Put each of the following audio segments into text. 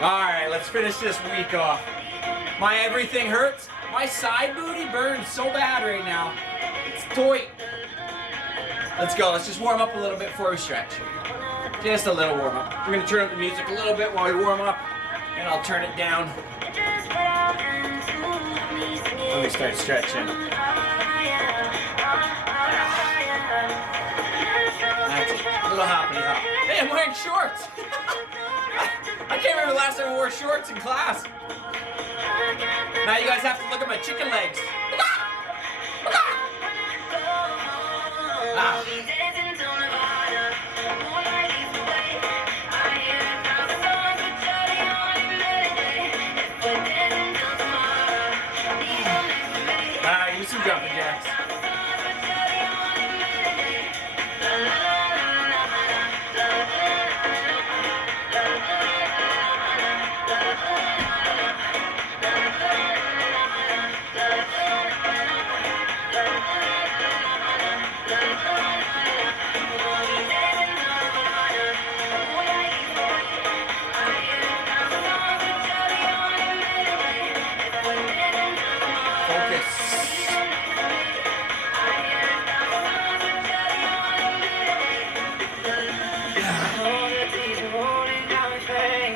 Alright, let's finish this week off. My everything hurts. My side booty burns so bad right now. It's tight. Let's go. Let's just warm up a little bit before we stretch. Just a little warm up. We're going to turn up the music a little bit while we warm up, and I'll turn it down. Let me start stretching. That's it. A little hoppity hop. Hey, I'm wearing shorts. I can't remember the last time I wore shorts in class. Now you guys have to look at my chicken legs. Ah. Give me some jumping jacks.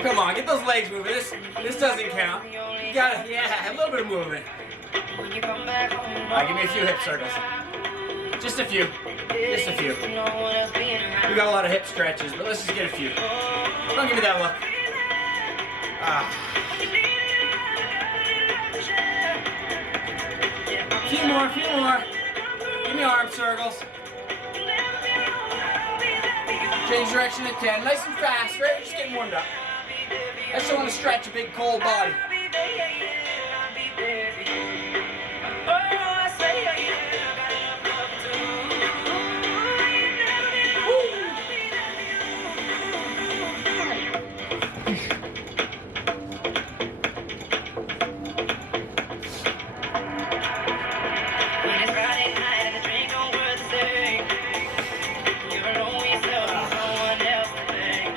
Come on, get those legs moving. This doesn't count. You gotta, yeah, a little bit of movement. Alright, give me a few hip circles. Just a few. Just a few. We got a lot of hip stretches, but let's just get a few. Don't give me that look. Ah. A few more, a few more. Give me arm circles. Change direction at 10. Nice and fast, right? We're just getting warmed up. I just don't want to stretch a big cold body.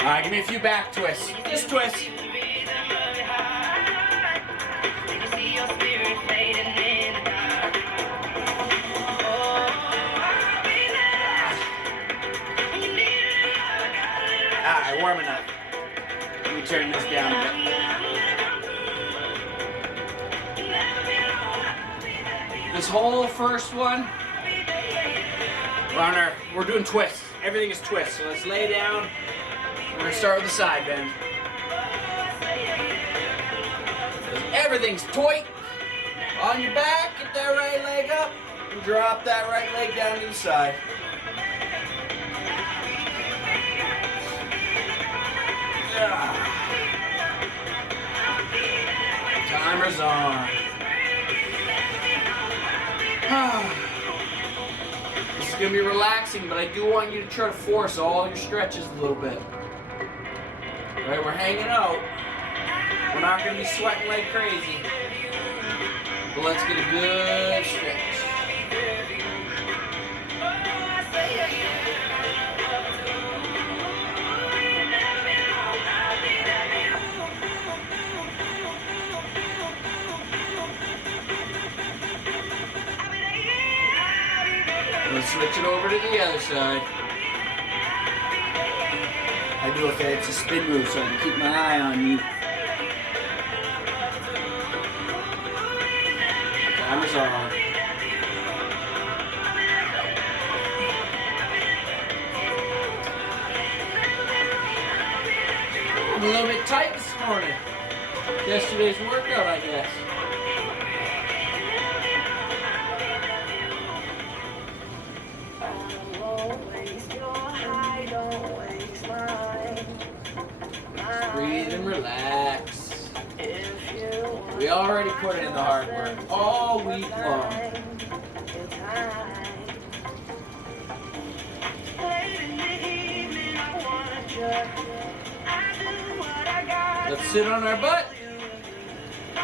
Alright, give me a few back twists. Just twists. Alright, warming up. Let me turn this down a bit. This whole first one, we're doing twists. Everything is twists. So let's lay down. We're going to start with the side bend. Everything's tight. On your back, get that right leg up, and drop that right leg down to the side. Timer's on. This is going to be relaxing, but I do want you to try to force all your stretches a little bit. Right, we're hanging out. We're not going to be sweating like crazy. But let's get a good stretch. Let's switch it over to the other side. I do a fancy spin move so I can keep my eye on you. Timer's on. I'm a little bit tight this morning. Yesterday's workout, I guess. Breathe and relax. We already put in the hard work all week long. Let's sit on our butt.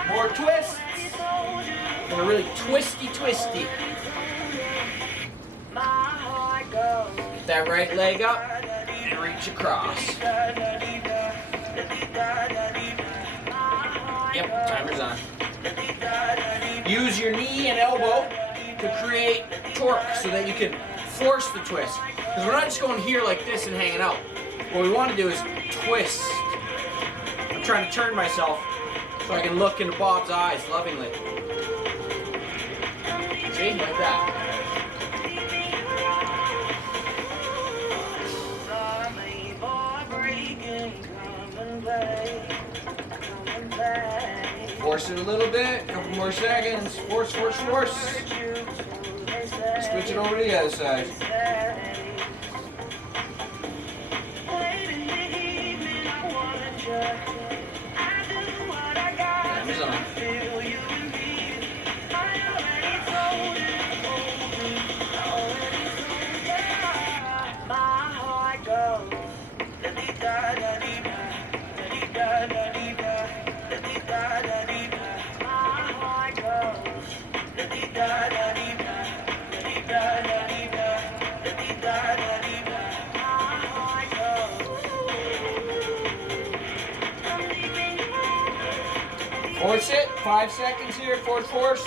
More twists. And a really twisty. Get that right leg up and reach across. Yep, timer's on. Use your knee and elbow to create torque so that you can force the twist. Because we're not just going here like this and hanging out. What we want to do is twist. I'm trying to turn myself so I can look into Bob's eyes lovingly. See? Like that. Force it a little bit, a couple more seconds. Force, force, force. Switch it over to the other side. Timer's on. Force it, 5 seconds here, force, force.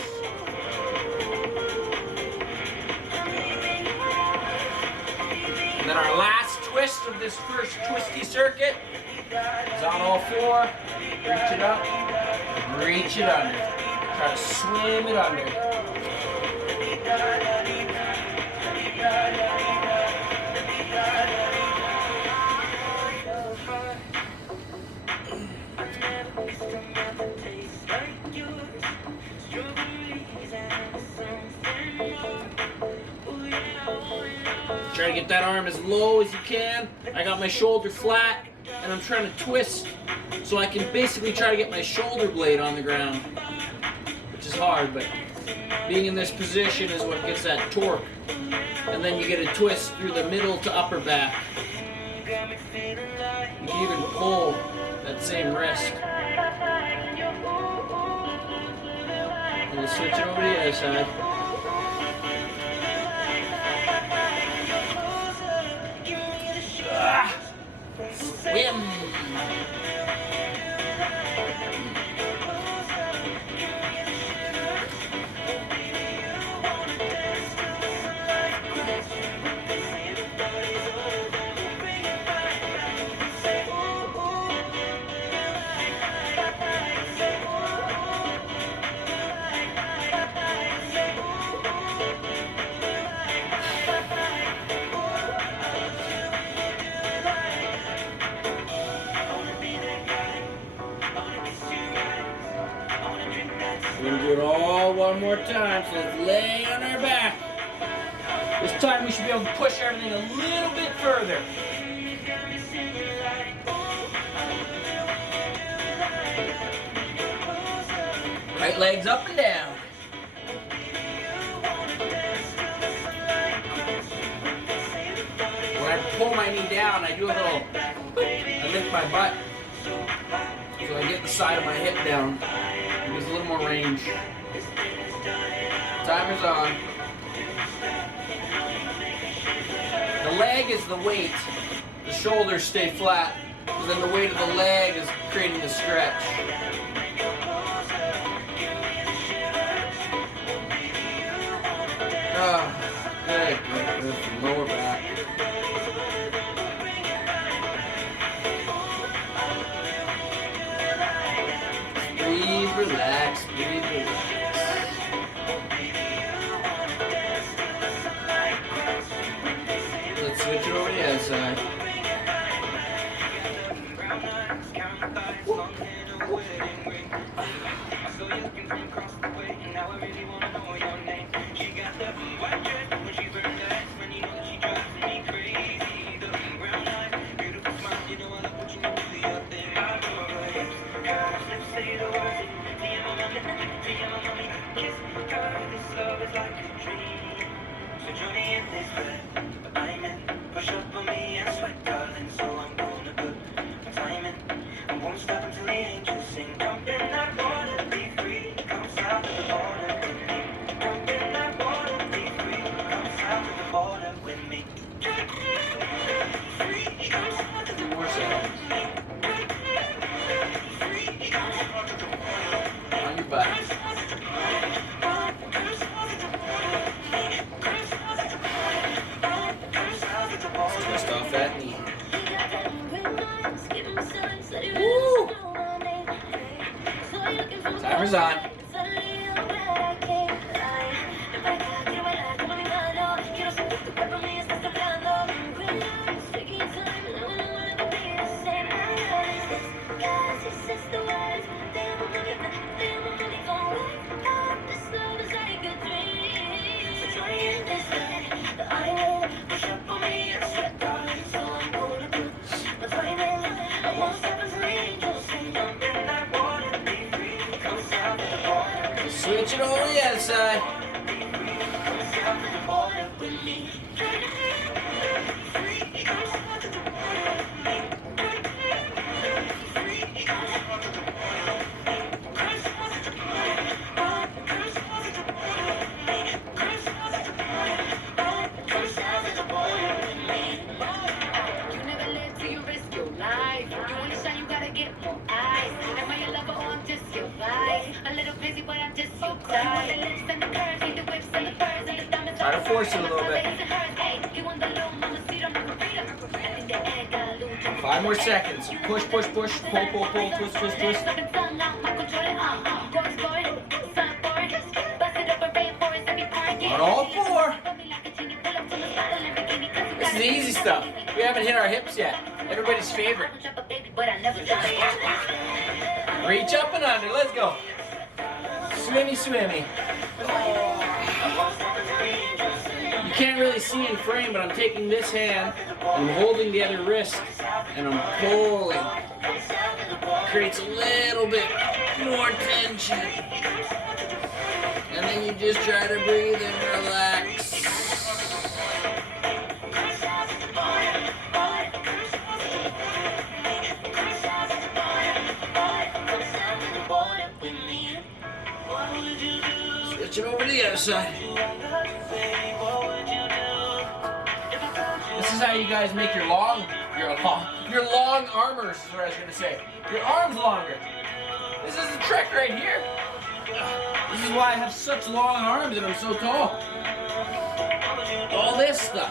And then our last twist of this first twisty circuit is on all four. Reach it up, reach it under. Try to swim it under. Try to get that arm as low as you can. I got my shoulder flat and I'm trying to twist so I can basically try to get my shoulder blade on the ground, which is hard, but being in this position is what gets that torque. And then you get a twist through the middle to upper back. You can even pull that same wrist. And we'll switch it over to the other side. Swim. We're going to do it all one more time, so let's lay on our back. This time we should be able to push everything a little bit further. Right leg's up and down. When I pull my knee down, I do a little, I lift my butt, so I get the side of my hip down. Gives a little more range. Timer's on. The leg is the weight. The shoulders stay flat. And then the weight of the leg is creating the stretch. Oh, good. Lower back. Breathe, relax, breathe, relax. Let's switch it over to the other side. Timer's on. Switch it over to the other side. Try to force it a little bit. 5 more seconds. Push, push, push. Pull, pull, pull. Twist, twist, twist. On all 4. This is the easy stuff. We haven't hit our hips yet. Everybody's favorite. Reach up and under. Let's go. Swimmy, swimmy. You can't really see in frame, but I'm taking this hand, I'm holding the other wrist, and I'm pulling. Creates a little bit more tension. And then you just try to breathe and relax. Switch it over to the other side. This is how you guys make your long armors, is what I was gonna say. Your arms longer. This is the trick right here. This is why I have such long arms and I'm so tall. All this stuff.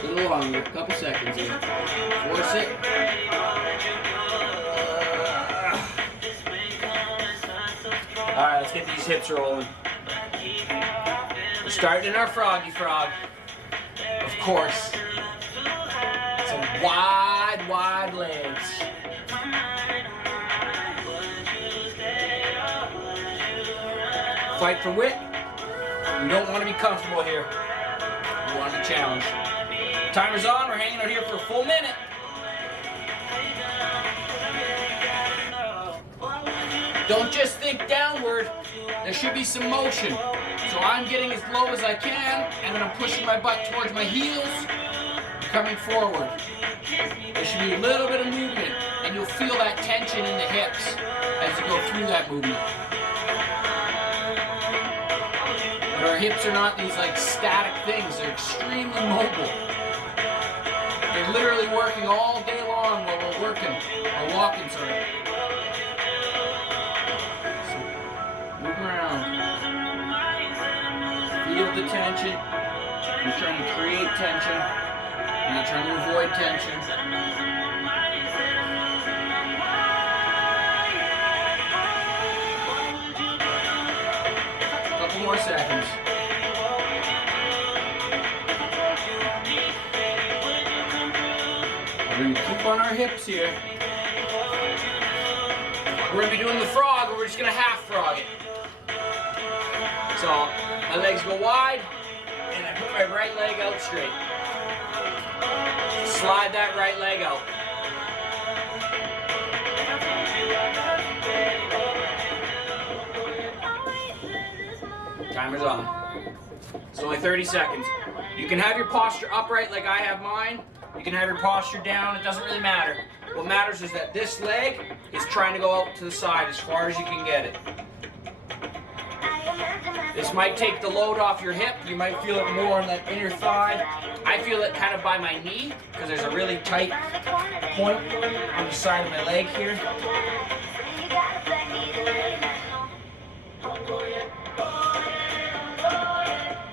A little longer, a couple seconds here. Force it. Alright, let's get these hips rolling. We're starting in our froggy frog. Of course. Some wide, wide legs. Fight for width. We don't want to be comfortable here. We want to challenge. Timer's on. We're hanging out here for a full minute. Don't just think downward. There should be some motion. So I'm getting as low as I can, and then I'm pushing my butt towards my heels, coming forward. There should be a little bit of movement, and you'll feel that tension in the hips as you go through that movement. But our hips are not these like static things. They're extremely mobile. They're literally working all day long while we're working, or walking, sorry. So, move around. Feel the tension. You're trying to create tension. You're not trying to avoid tension. A couple more seconds. We're going to keep on our hips here. We're going to be doing the frog, or we're just going to half frog it. So, my legs go wide, and I put my right leg out straight. Slide that right leg out. Timer's on. It's only 30 seconds. You can have your posture upright like I have mine. You can have your posture down. It doesn't really matter. What matters is that this leg is trying to go out to the side as far as you can get it. This might take the load off your hip. You might feel it more on that inner thigh. I feel it kind of by my knee because there's a really tight point on the side of my leg here.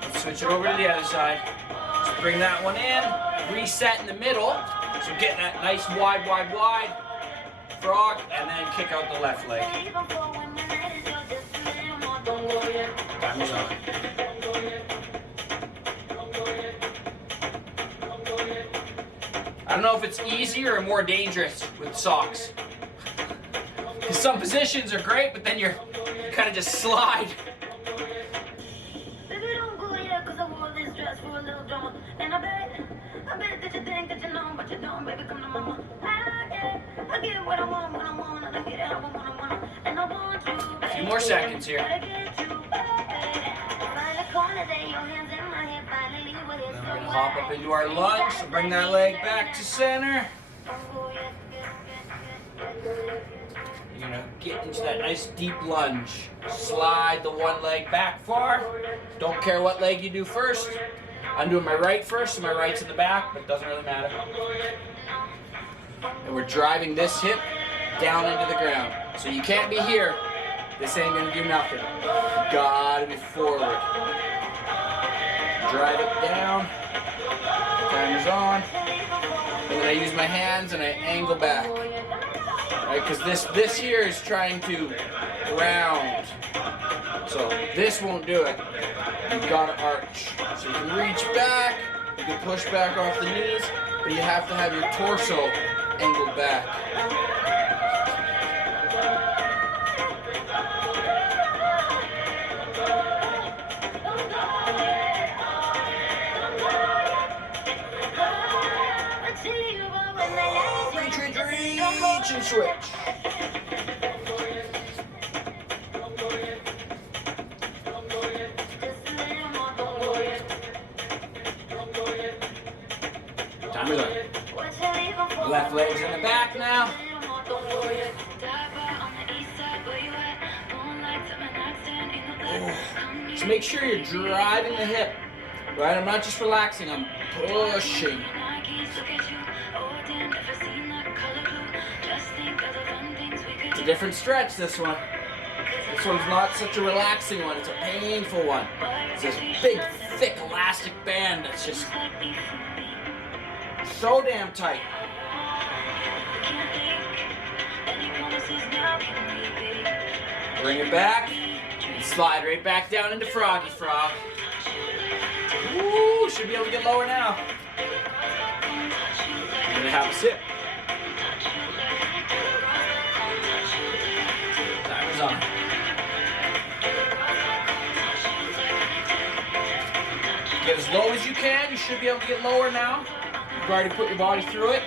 Let's switch it over to the other side. Just bring that one in, reset in the middle. So getting that nice wide frog, and then kick out the left leg. Timer's on. I don't know if it's easier or more dangerous with socks. Because some positions are great, but then you kind of just slide. A few more seconds here. Then we're going to hop up into our lunge, so bring that leg back to center. You're going to get into that nice deep lunge. Slide the one leg back far. Don't care what leg you do first. I'm doing my right first, so my right's in the back, but it doesn't really matter. And we're driving this hip down into the ground. So you can't be here. This ain't gonna do nothing. You gotta be forward. Drive it down. Timer's on. And then I use my hands and I angle back. Right, because this here is trying to ground. So this won't do it. You've got to arch. So you can reach back, you can push back off the knees, but you have to have your torso angled back. Reach and switch. Timer's up. Left leg's in the back now. Just make sure you're driving the hip. Right? I'm not just relaxing, I'm pushing. It's a different stretch, this one. This one's not such a relaxing one, it's a painful one. It's this big, thick, elastic band that's just so damn tight. Bring it back, and slide right back down into Froggy Frog. Woo, should be able to get lower now. I'm gonna have a sip. Timer's on. Get as low as you can. You should be able to get lower now. You've already put your body through it.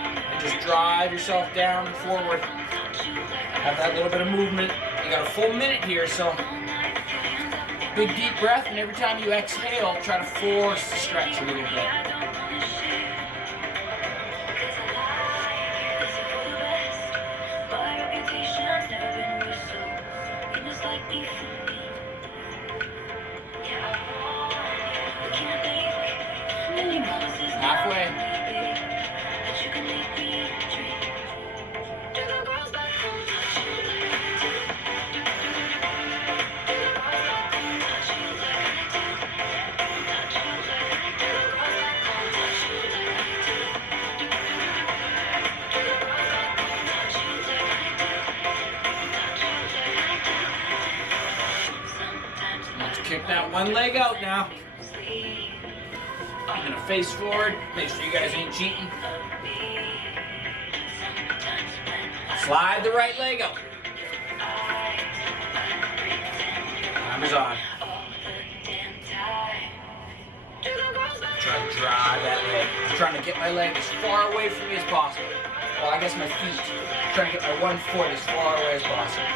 And just drive yourself down and forward. Have that little bit of movement. You got a full minute here, so big deep breath, and every time you exhale, try to force the stretch a little bit. Halfway. Let's kick that one leg out now. I'm gonna face forward, make sure you guys ain't cheating. Slide the right leg out. Timer's on. Try to drive that leg. I'm trying to get my leg as far away from me as possible. Well, I guess my feet. I'm trying to get my one foot as far away as possible.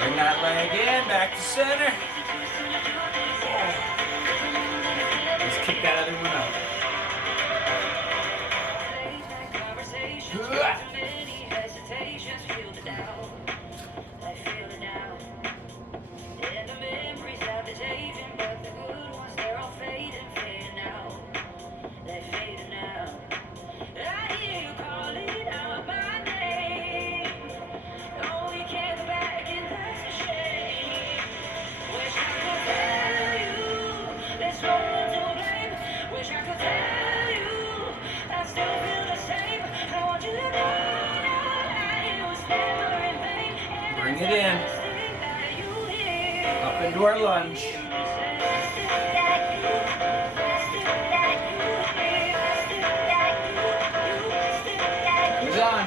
Bring that leg in, back to center. kick that other one out. Bring it in. Up into our lunge. He's on.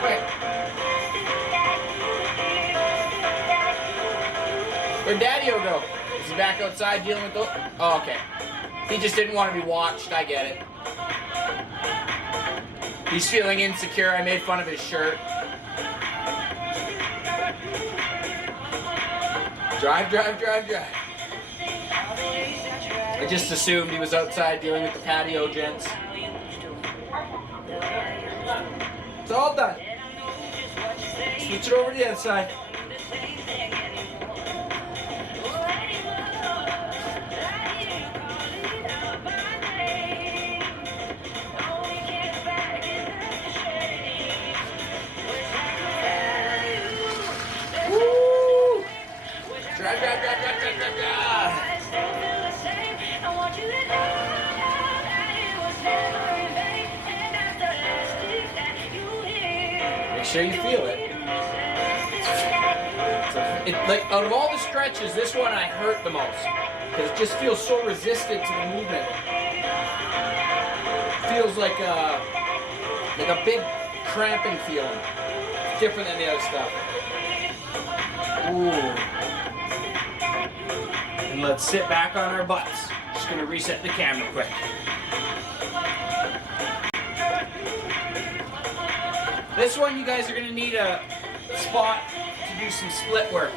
Quick. Where'd Daddy-O go? Is he back outside dealing with those? Oh, okay. He just didn't want to be watched. I get it. He's feeling insecure. I made fun of his shirt. Drive, drive, drive, drive. I just assumed he was outside dealing with the patio gents. It's all done. Switch it over to the other side. Woo! Drive, drive, drive, drive, drive, drive, drive. Make sure you feel it. Like out of all the stretches, this one I hurt the most because it just feels so resistant to the movement. It feels like a big cramping feeling. It's different than the other stuff. Ooh. And let's sit back on our butts. Just gonna reset the camera quick. This one, you guys are gonna need a spot to do some split work.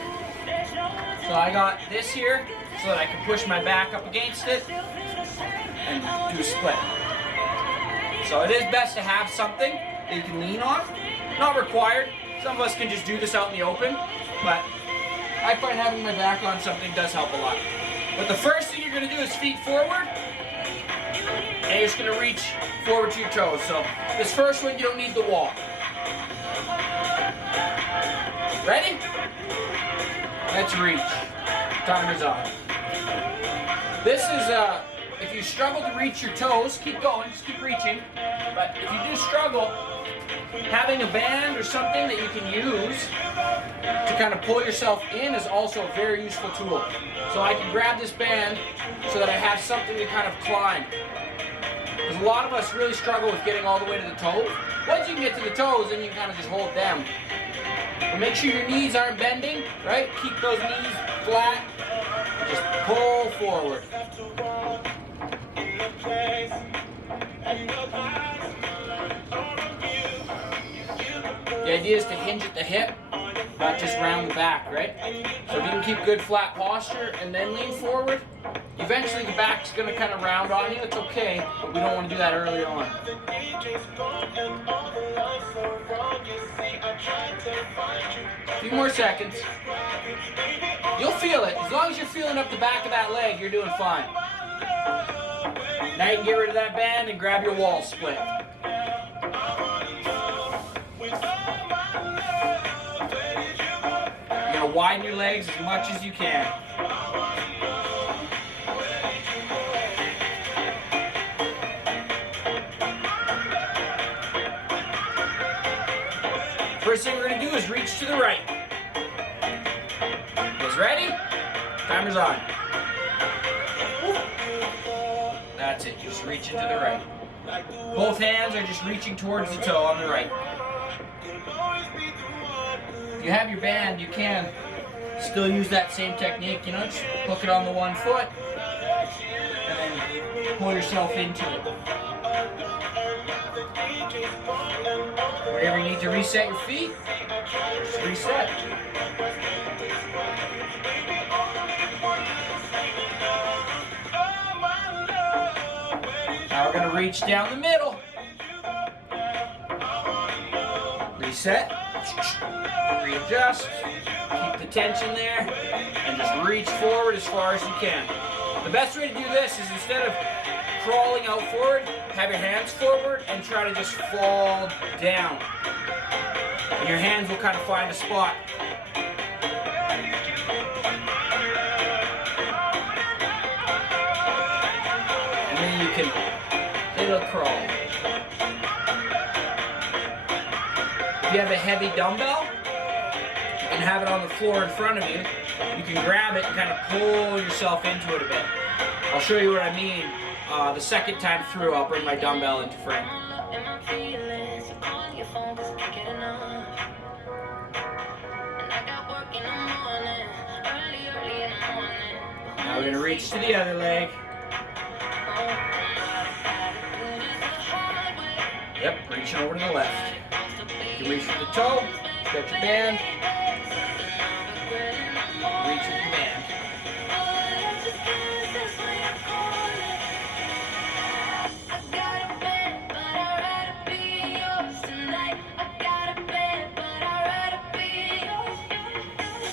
So I got this here so that I can push my back up against it and do a split. So it is best to have something that you can lean on. Not required. Some of us can just do this out in the open, but I find having my back on something does help a lot. But the first thing you're gonna do is feet forward, and you're just gonna reach forward to your toes. So this first one, you don't need the wall. Ready? Let's reach. Timer's on. This is, if you struggle to reach your toes, keep going, just keep reaching. But if you do struggle, having a band or something that you can use to kind of pull yourself in is also a very useful tool. So I can grab this band so that I have something to kind of climb. Because a lot of us really struggle with getting all the way to the toes. Once you can get to the toes, then you can kind of just hold them. But make sure your knees aren't bending, right? Keep those knees flat. Just pull forward. The idea is to hinge at the hip, not just round the back, right? So if you can keep good flat posture and then lean forward, eventually the back's going to kind of round on you. It's okay, but we don't want to do that early on. A few more seconds. You'll feel it. As long as you're feeling up the back of that leg, you're doing fine. Now you can get rid of that band and grab your wall split. You're going to widen your legs as much as you can. First thing we're going to do is reach to the right. Is ready? Timer's on. That's it, just reaching to the right. Both hands are just reaching towards the toe on the right. If you have your band, you can still use that same technique, you know, just hook it on the one foot and then pull yourself into it. Whenever you need to reset your feet, just reset. Now we're gonna reach down the middle. Reset. Readjust. Keep the tension there. And just reach forward as far as you can. The best way to do this is instead of crawling out forward, have your hands forward and try to just fall down. And your hands will kind of find a spot. And then you can do a crawl. If you have a heavy dumbbell, you can have it on the floor in front of you. You can grab it and kind of pull yourself into it a bit. I'll show you what I mean. The second time through, I'll bring my dumbbell into frame. Now we're going to reach to the other leg. Yep, reaching over to the left. You can reach with the toe, get your band. Reach with the band.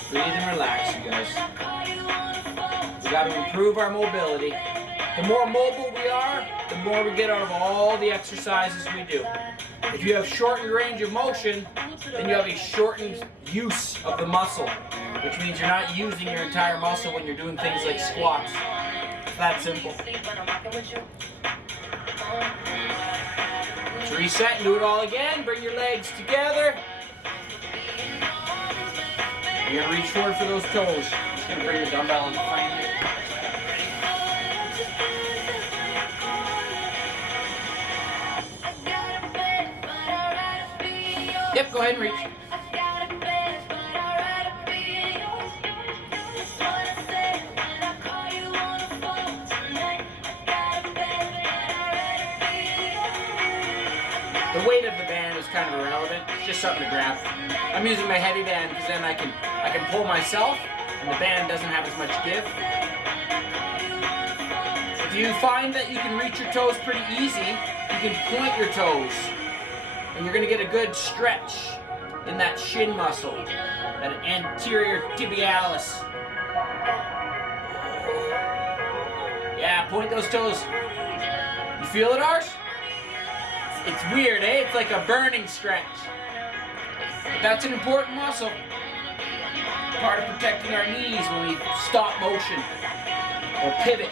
Breathe and relax, you guys. We got to improve our mobility. The more mobile we are, the more we get out of all the exercises we do. If you have shortened range of motion, then you have a shortened use of the muscle, which means you're not using your entire muscle when you're doing things like squats. It's that simple. Let's reset and do it all again. Bring your legs together. You're going to reach forward for those toes. I'm just going to bring the dumbbell in frame here. Yep, go ahead and reach. The weight of the band is kind of irrelevant. It's just something to grab. I'm using my heavy band because then I can pull myself and the band doesn't have as much give. If you find that you can reach your toes pretty easy, you can point your toes. And you're going to get a good stretch in that shin muscle, that anterior tibialis. Yeah, point those toes. You feel it, Ars? It's weird, eh? It's like a burning stretch. But that's an important muscle. Part of protecting our knees when we stop motion or pivot.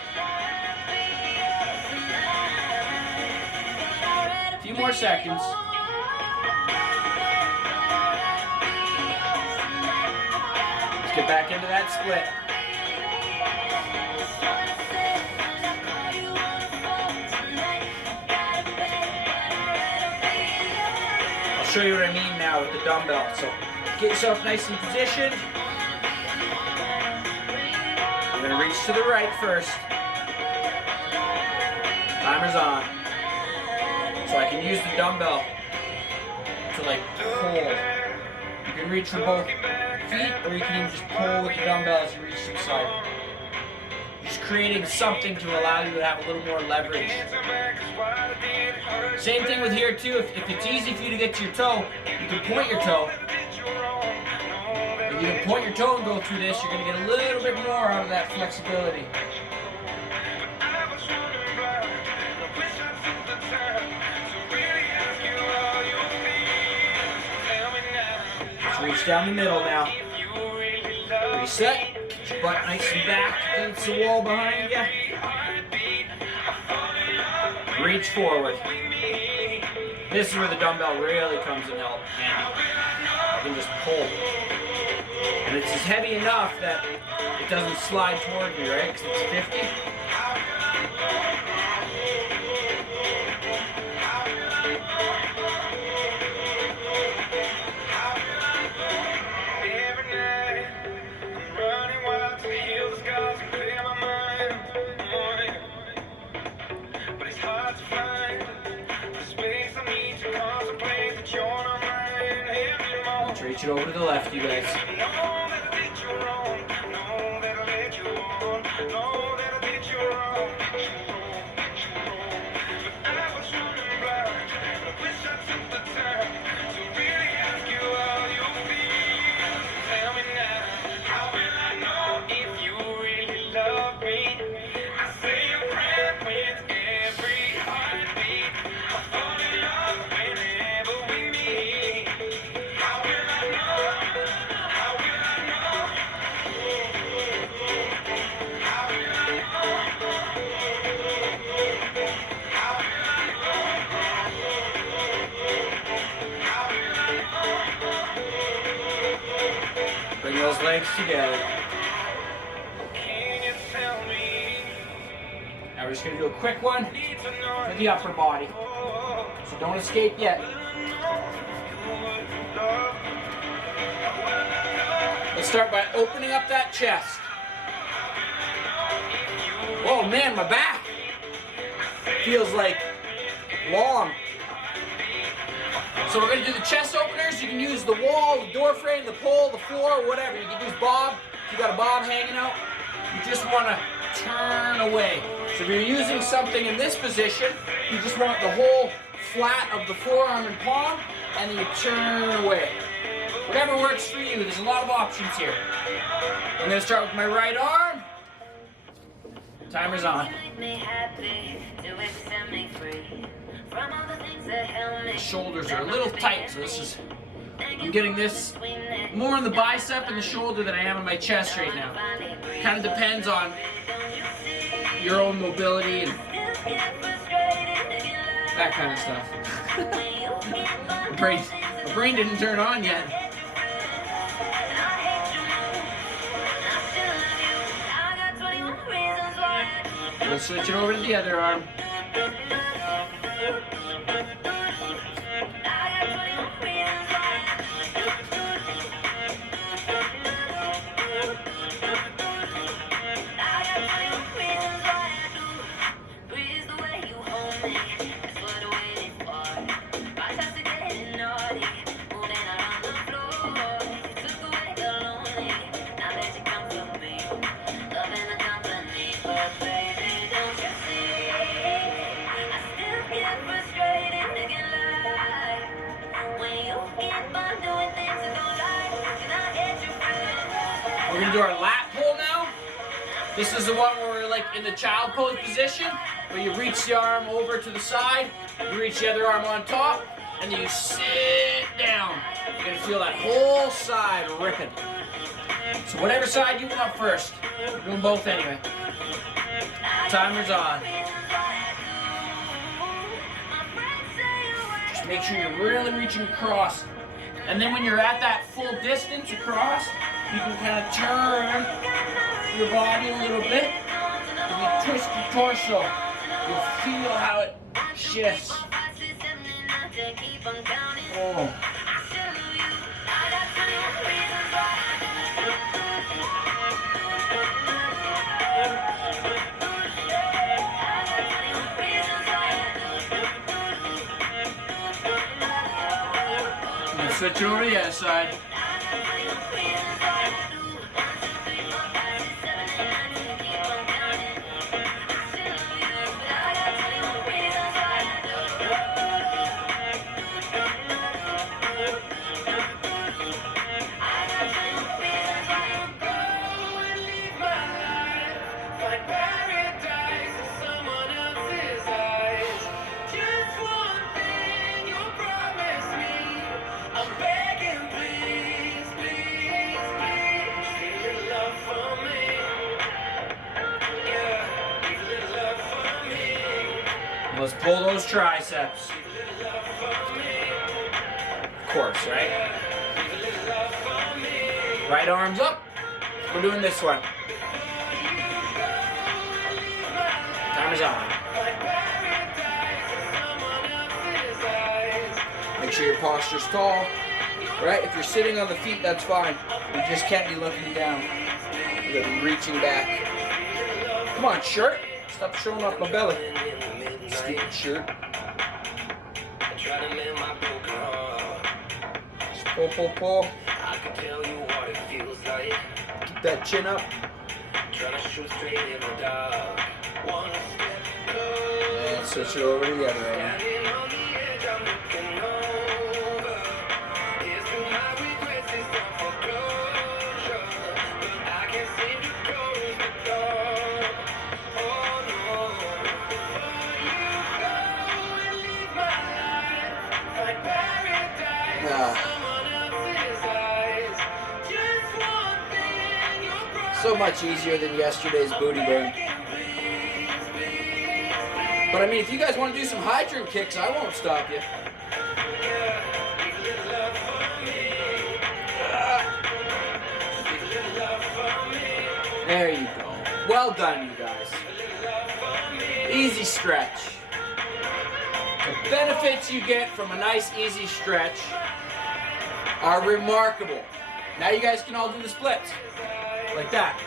A few more seconds. Get back into that split. I'll show you what I mean now with the dumbbell. So get yourself nice and positioned. We're going to reach to the right first. Timer's on. So I can use the dumbbell to like pull. You can reach for both feet, or you can even just pull with the dumbbell as you reach to the side. Just creating something to allow you to have a little more leverage. Same thing with here too. If it's easy for you to get to your toe, you can point your toe. If you can point your toe and go through this, you're going to get a little bit more out of that flexibility. Reach down the middle now. Reset. Get your butt nice and back against the wall behind you. Reach forward. This is where the dumbbell really comes in handy. I can just pull. And it's just heavy enough that it doesn't slide toward me, right? Because it's 50. Reach it over to the left, you guys. legs together. Now we're just gonna do a quick one for the upper body. So don't escape yet. Let's start by opening up that chest. Oh man, my back feels like long. So we're gonna do the chest openers. You can use the wall, the door frame, the pole, the floor, whatever. You can use bob. If you got a bob hanging out, you just wanna turn away. So if you're using something in this position, you just want the whole flat of the forearm and palm, and then you turn away. Whatever works for you, there's a lot of options here. I'm gonna start with my right arm. Timer's on. The shoulders are a little tight, so I'm getting this more in the bicep and the shoulder than I am in my chest right now. Kind of depends on your own mobility and that kind of stuff. My brain didn't turn on yet. We'll switch it over to the other arm. We're gonna do our lat pull now. This is the one where we're like in the child pose position, where you reach the arm over to the side, you reach the other arm on top, and then you sit down. You're gonna feel that whole side ripping. So whatever side you want first. We're doing both anyway. Timer's on. Just make sure you're really reaching across. And then when you're at that full distance across, you can kind of turn your body a little bit. If you twist your torso, you'll feel how it shifts. Oh. I'm gonna switch over to the other side. Let's pull those triceps. Of course, right? Right arm's up. We're doing this one. Timer's on. Make sure your posture's tall. Right? If you're sitting on the feet, that's fine. You just can't be looking down. You gotta be reaching back. Come on, shirt. Stop showing off my belly. Stupid shirt. Just pull, pull, pull. Keep that chin up. And switch it over to the other end. So much easier than yesterday's booty burn. But I mean, if you guys want to do some hydrant kicks, I won't stop you. There you go. Well done, you guys. Easy stretch. The benefits you get from a nice easy stretch are remarkable. Now you guys can all do the splits. Like that.